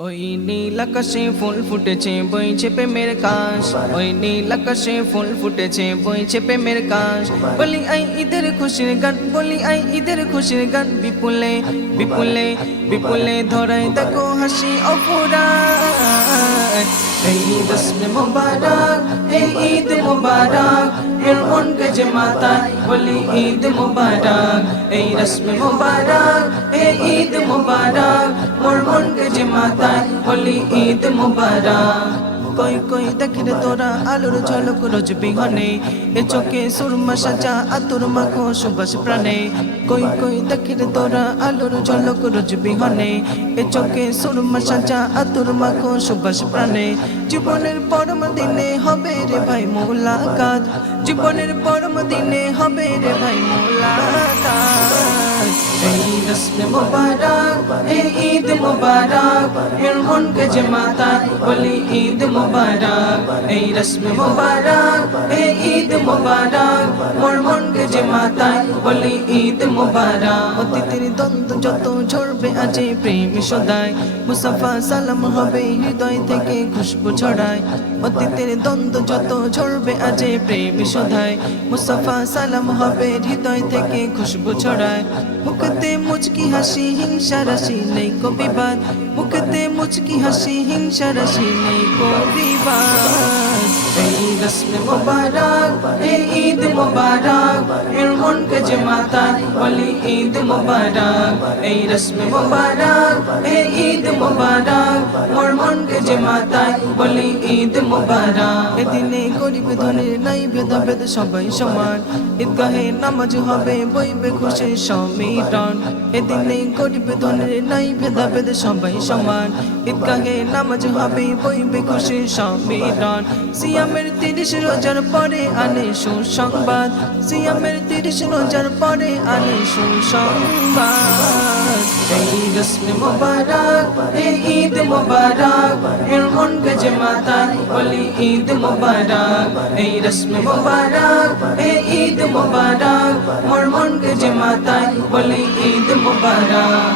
ওই নীল আকাশে ফুল ফুটেছে বইছে প্রেমের কাশ, ওই নীল আকাশে ফুল ফুটেছে বইছে প্রেমের কাশ। বলি আই ঈদের খুশির গান, বলি আই ঈদের খুশির গান, বিপুলে বিপুলে বিপুলে ধরাই দেখো হাসি অপরাধ। এই রস্মে মুবারক, এই ঈদ মুবারক, এর মনকে যে মাতায় বলি ঈদ মুবারক। এই রস্মে মুবারক, এই ঈদ মুবারক, মোর মনকে যে মাতায় বলি ঈদ মুবারক। কই কই দেখি রে তোরা আলোর ঝলক রোজ বিহনে, এ চোখে সুরমা সাজা আতর মাখো সুবাস প্রাণে। কই কই দেখি রে তোরা আলোর ঝলক রোজ বিহনে, এ চোখে সুরমা সাজা আতর মাখো সুবাস প্রাণে। জীবনের পরম দিনে হবে রে ভাই মোলাকাত, জীবনের পরম দিনে হবে রে ভাই মোলাকাত। এই রস্মে মুবারক, এই ঈদ মুবারক, এর মনকে যে মাতায় বলি ঈদ মুবারক। এই রস্মে মুবারক, এই ঈদ মুবারক, মোর মনকে যে মাতায় বলি ঈদ মুবারক। অতীতের দ্বন্দ্ব যত ঝরবে আজে প্রেম সদায়, মুসাফা সালাম হবে হৃদয় থেকে খুশবু ছড়ায়। অতীতের দ্বন্দ্ব যত ঝরবে আজে প্রেম সদায়, মুসাফা সালাম হবে হৃদয় থেকে খুশবু ছড়ায়। মুখতে মুচকি হাসি হিংসা রাশি নেই কো বিবাদ, মুখতে মুচকি হাসি হিংসা রাশি নেই কো বিবাদ। এই রস্মে মুবারক, এই ঈদ মুবারক, এর মনকে যে মাতায় বলি ঈদ মুবারক। এই রস্মে মুবারক, এই ঈদ মুবারক, মোর মনকে যে মাতায় বলি ঈদ মুবারক। এদিনে গরিব ধনীর নাই ভেদাভেদ সবাই সমান, ঈদগাহে নামাজ হবে বইবে খুশি সমীরণ। এদিনে গরিব ধনীর নাই ভেদাভেদ সবাই সমান, ঈদগাহে নামাজ হবে বইবে খুশি সমীরণ। সিয়ামের 30 রোজার পরে আনে সুসংবাদ, সিয়ামের 30 রোজার পরে আনে সুসংবাদ। এই রস্মে মুবারক, এই ঈদ মুবারক, এর মনকে যে মাতায় বলি ঈদ মুবারক। এই রস্মে মুবারক, এই ঈদ মুবারক, মোর মনকে যে মাতায় বলি ঈদ মুবারক।